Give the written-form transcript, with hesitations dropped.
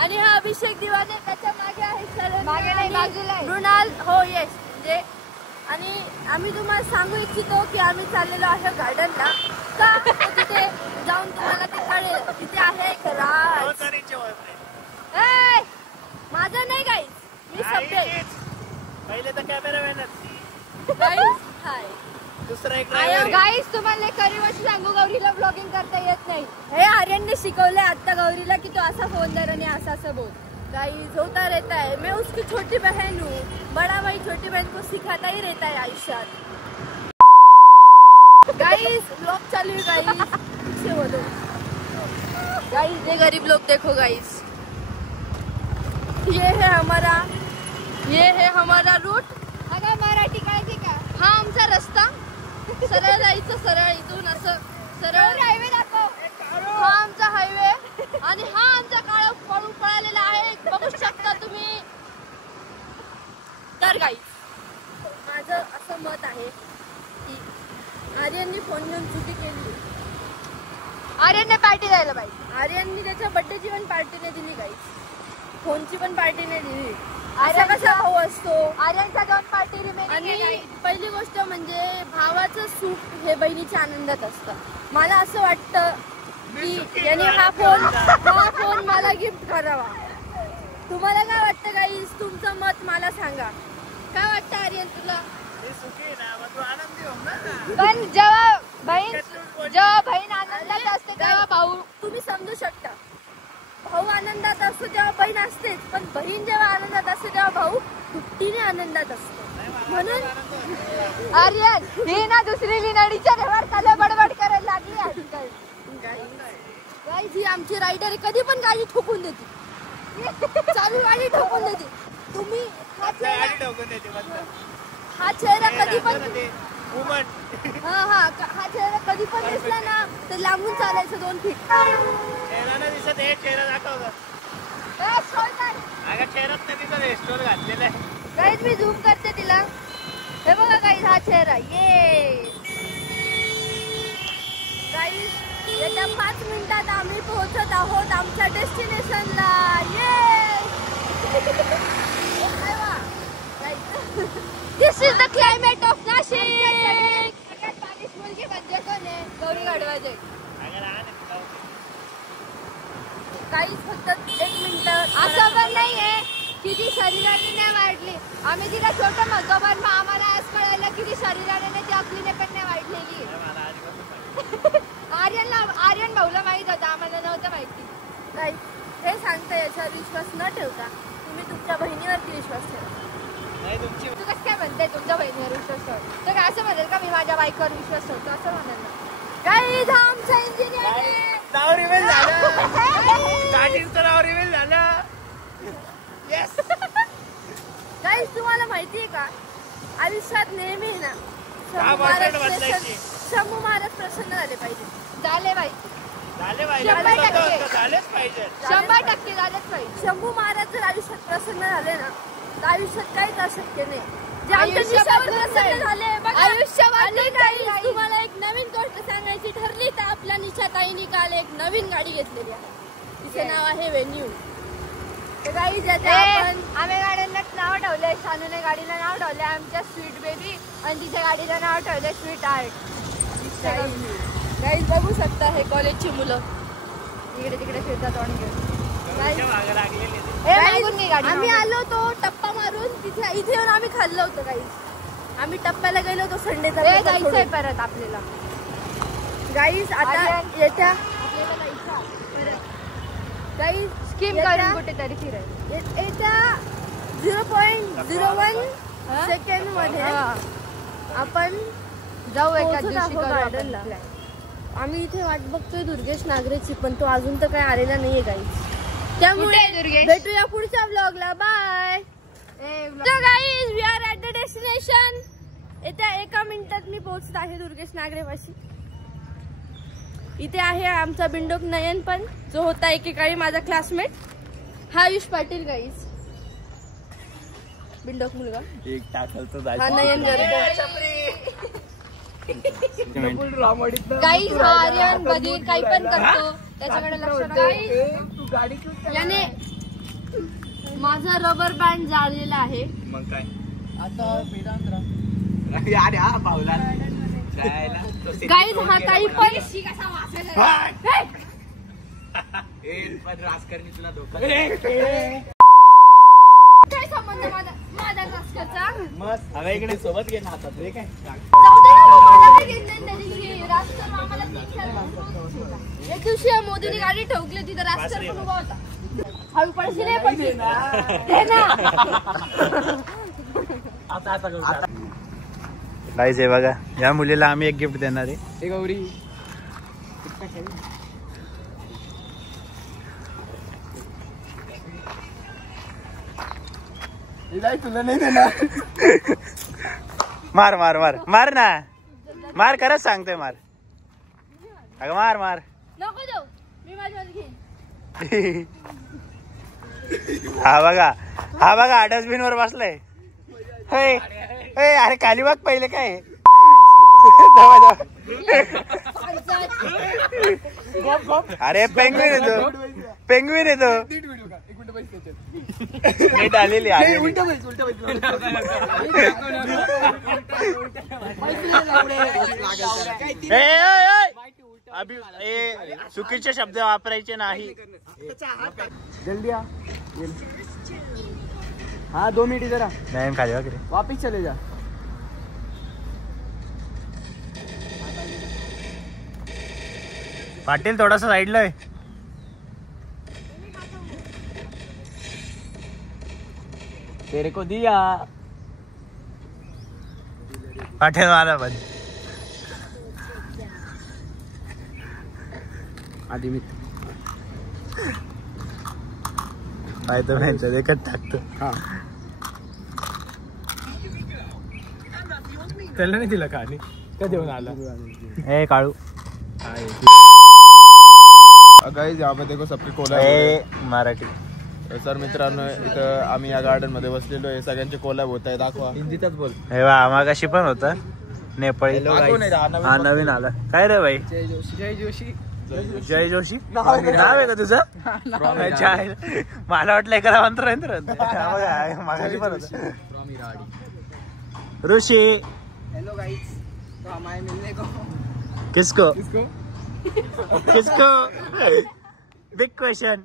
आणि हा अभिषेक दिवाने, त्याच्या मागे आहे शरण, मागे नाही बाजूला आहे मृणाल. हो येस म्हणजे. आणि आम्ही तुम्हाला सांगू इच्छितो की आम्ही चाललेलो आहे गार्डनला का तिथे जाऊन तुम्हाला ते कळेल. तिथे आहे एक राज. माझं नाही गाईस, मी सभ्य. पहिले तर कॅमेरामॅन हाय. दुसरा एक गाईस तुम्हाला खरी गोष्ट सांगू, गौरीला ब्लॉगिंग करता येत नाही. हे आर्यनने शिकवलंय आता गौरीला की तो असा फोन धर आणि असं बोल. गाइस होता रहता है, मैं उसकी छोटी बहन हूँ. बड़ा भाई छोटी बहन को सिखाता ही रहता है आयुष्यात. गाइस ब्लॉग चालू है गाइस, पीछे बोलो गाइस. ये गरीब लोग देखो गाइस, ये है हमारा रूट. अगं मराठी कळते का? हा आमचा रस्ता. सरळ जायचं, सरळ इथून असं सरळ हायवे दाखव. हा आमचा हायवे आणि हा आमचा काळ पळून पळालेला आहे, बघू शकता तुम्ही. तर गाईस माझं असं मत आहे की आर्यनने फोन घेऊन चुकी केली. आर्यनने पार्टी द्यायला पाहिजे. आर्यनने त्याच्या बर्थडेची पण पार्टी नाही दिली गाईस, फोनची पण पार्टी नाही दिली. असा कसा भाऊ असतो. आर्यनच्या 2 पार्टी रिमेनिंग. आणि पहिली गोष्ट म्हणजे भावाचं सुख हे बहिणीच्या आनंदात असतं. मला असं वाटतं की याने हा फोन मला गिफ्ट करावा. तुम्हाला काय वाटतं गाईस? तुमचं मत मला सांगा. काय वाटतं आर्यन तुला? पण जेव्हा बहीण आनंदात असते तेव्हा भाऊ, तुम्ही समजू शकता, भाऊ आनंदात असतो तेव्हा बहीण असतेच, पण बहीण जेव्हा आनंदात असते तेव्हा भाऊ दुपटीने आनंदात असतो. म्हणून आर्यन ही ना दुसरी लिनाडीच्या रेवर खाली बडबड करायला लागली आजकाल. गाईज ही आमची रायडर आहे, कधी पण गाडी ठोकून देते. चालू गाडी ठोकून देते. तुम्ही हा चेहरा कधी पण हा चेहरा कधी पण दिसला ना तर लांबून चालायचं 2 फीट. चेहरा दिसत आहे, चेहरा दाखवतात. चेहरात नाही दिसत, स्टोर घातलेला आहे. गाईज मी झूम करते तिला. हे बघा गाईज हा चेहरा. ये गाईज येत्या 5 मिनिटात आम्ही पोहोचत आहोत आमच्या डेस्टिनेशनला. This is the climate of Nashik. मुलगी म्हणजे कोण आहे? गौरी गाडवाजे. काहीच फक्त 1 मिनिट. असं पण नाहीये की ती शरीराने नाही वाढली. आम्ही तिला छोटं म्हणतो पण मग आम्हाला आज कळायलं की ती शरीराने ती आपलीने पण नाही वाढलेली. आर्यन भाऊला माहित होतं, आम्हाला नव्हतं माहिती. नाही हे सांगता याच्यावर विश्वास न ठेवता तुम्ही तुमच्या बहिणीवरती विश्वास ठेवा. तू कसं काय म्हणते तुमच्या बहिणीवर विश्वास ठेव? तर काय असं म्हणेल का मी माझ्या बाईकवर विश्वास ठेवतो असं म्हणेल ना? काही आमचा इंजिनियर नाव रिव्हील झालं. गाडीचं नाव रिव्हील झालं. येस. गाईस तुम्हाला माहितीये का आयुष्यात नेहमी ना शंभू महाराज प्रसन्न झाले पाहिजे. झाले पाहिजे. 100% झालेच पाहिजे. 100% झालेच पाहिजे. शंभू महाराज जर आयुष्यात प्रसन्न झाले ना तर आयुष्यात काहीच अशक्य नाही. जे आमच्या आयुष्यात निशावर प्रसन्न झाले आयुष्यात तुम्हाला एक नवीन गोष्ट सांगायची ठरली तर आपल्या निशाताईंनी काल एक नवीन गाडी घेतलेली आहे. तिचे नाव आहे व्हेन्यू. तर गाईज आम्ही गाड्यांना नाव ठेवलंय. शानूने गाडीला नाव ठेवलंय आमच्या स्वीट बेबी आणि तिच्या गाडीला नाव ठेवलंय स्वीट आर्ट. गाईज बघू शकता हे कॉलेजची मुलं इकडे तिकडे फिरतात ऑन घेऊन. आम्ही आलो होतो टप्पा मारून तिथे, इथे येऊन आम्ही खाल्लं होतं गाईज. आम्ही टप्प्याला गेलो होतो संडेचा. जायचंय परत आपल्याला गाईज. आता येत्या गाईज स्कीम करून कुठेतरी फिरायचं. येत्या 0.01 सेकंड मध्ये आपण जाऊ एका पोहोचत दिवशी आहोत करू गार्डनला. आपण. आम्ही इथे वाट बघतोय दुर्गेश नागरेची, पण तो अजून तर काय आलेला नाहीये गाईज. त्यामुळे दुर्गेश भेटूया पुढच्या ब्लॉगला. Bye. Guys we are at the destination. येत्या 1 मिनिटात मी पोहोचत आहे दुर्गेश नागरेपाशी. इथे आहे आमचा बिंडोक नयन पण, जो होता एकेकाळी माझा क्लासमेट. हा आयुष पाटील गाईज, बिंडोक मुलगा. एक टाकल हा नयन गर्ग. गाईज हा आर्यन बधीर काही पण करतो त्याच्याकडे लक्ष नाही. याने माझा रबर बँड जाळलेला आहे. मग काय अरे हा पावला गाईज हा काही पण पण राजकारणी तुला धोका काय संबंध माझा राजकारचा? हवा इकडे सोबत घे ना हातात रे काय जाऊ दे ना, मला काय घेणं नाही त्या दिवशी. राजकारण आम्हाला 3-4 वर्ष. एक दिवशी मोदीने गाडी ठोकली तिथं राजकारण पण उभा होता. हळू पडशी नाही पडशी. हे ना गाईज आहे बघा, या मुलीला आम्ही एक गिफ्ट देणार आहे. गौरी तुला नाही देणार. मार मार मार मार ना, मार खरंच सांगतोय मार. अगं मार मार. नको देऊ, मी माझ्यामध्ये घेईन. हा बघा डस्टबिन वर बसलाय. अरे खाली बघ पहिले काय. अरे पेंग्विन येतो नीट आलेली चुकीचे शब्द वापरायचे नाही. जल्दी आ. हाँ 2 मिनट इधर आ. नाही खाली वगैरे वापिस चले जा. पाटील थोडासा साईडला आहे. तेरे को दिया. पाटील मला पण आधी मी काय तर नाही एकच टाकतो. हा त्याला नाही दिला का कधी येऊन आला ए काळू. गाइस यहाँ पे देखो सबके कोला मराठी. सर मित्रांनो इथं आम्ही या गार्डन मध्ये बसलेलो आहे. सगळ्यांचे कोलॅब होत आहे. दाखवा हिंदीतच बोल. हे बा मागाशी पण होता नेपाळी. हा नवीन आला. काय रे भाई जय जोशी. जय जोशी नाव आहे का तुझं? मला वाटलं एखादा मंत्र मागाशी पण होता. ऋषी हेलो गाइस, तो हमारे मिलने को किसको बिग क्वेश्चन.